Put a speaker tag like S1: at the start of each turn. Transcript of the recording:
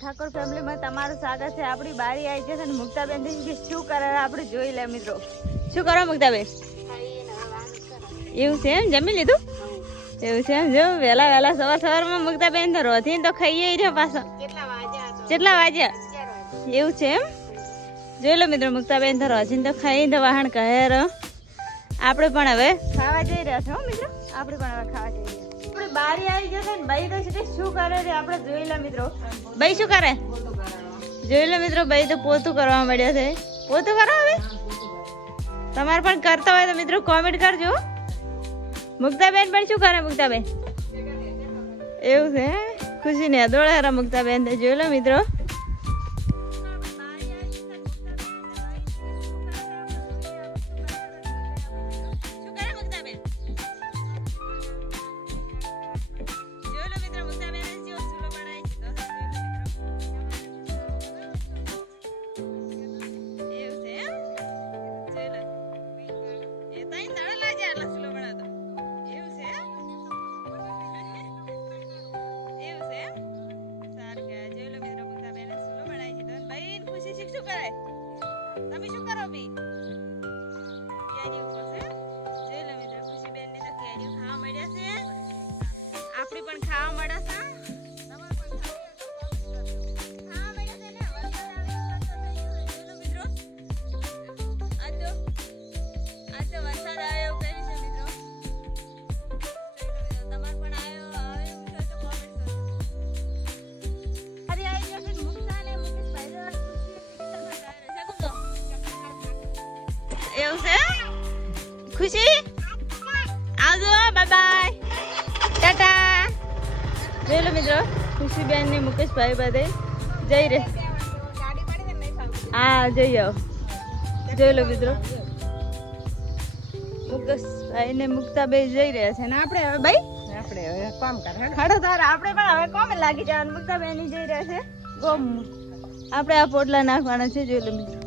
S1: ઠાકોર ફેમિલીમાં તમારું સ્વાગત છે. આપણી બારી આવી છે અને મુક્તાબેન શું કરે આપણે જોઈ લે મિત્રો. શું કરો મુક્તાબેન? એવું છે એમ? જમી લીધું? એવું છે એમ? જો, વહેલા વહેલા સવાર સવારમાં મુક્તાબેન તો રોથી તો ખાઈએ રહ્યા પાછો. કેટલા વાગ્યા? એવું છે એમ? જોઈ લો મિત્રો, મુક્તાબેન તો રોજીને તો ખાઈ તો વાહણ કહે આપણે પણ હવે ખાવા જઈ રહ્યા છો મિત્રો. આપણે પણ હવે ખાવા જઈ રહ્યા આપણે બારી આવી જશે ને બાઈ તો છે શું કરે છે? આપણે જોઈ લે મિત્રો. ભાઈ શું કરે? જોઈ લે મિત્રો બાઈ તો પોતું કરવા મળ્યા છે. પોતું કરો હવે. તમારે પણ કરતા હોય તો મિત્રો કોમેન્ટ કરજો. મુક્તાબેન પણ શું કરે મુક્તાબેન? એવું છે? ખુશી ને દોડા મુક્તાબેન તો જોઈ લો મિત્રો. શું કરે? તમે શું કરો બી કેરીઓ ઉપર જોઈ લો મિત્રો, ખુશીબેનને તો કેરીઓ ખાવા મળ્યા છે. આપણી પણ ખાવા મળ્યા છે. ખુશી? આવજો બાય બાય ટાટા. જોઈ લો મિત્રો ખુશીબેન ને મુકેશભાઈ બધે જઈ રે હા જઈ આવો. જોઈ લો મિત્રો. મુકેશભાઈ ને જઈ રહ્યા છે ને આપણે હવે ભાઈ?
S2: આપણે હવે કામ કરે
S1: હાડો તારા. આપણે પણ હવે કોમે લાગી જવાનું. મુક્તાબેન જઈ રહ્યા છે. ગોમ. આપણે આ પોટલા નાખવાના છે જોઈ લો મિત્રો.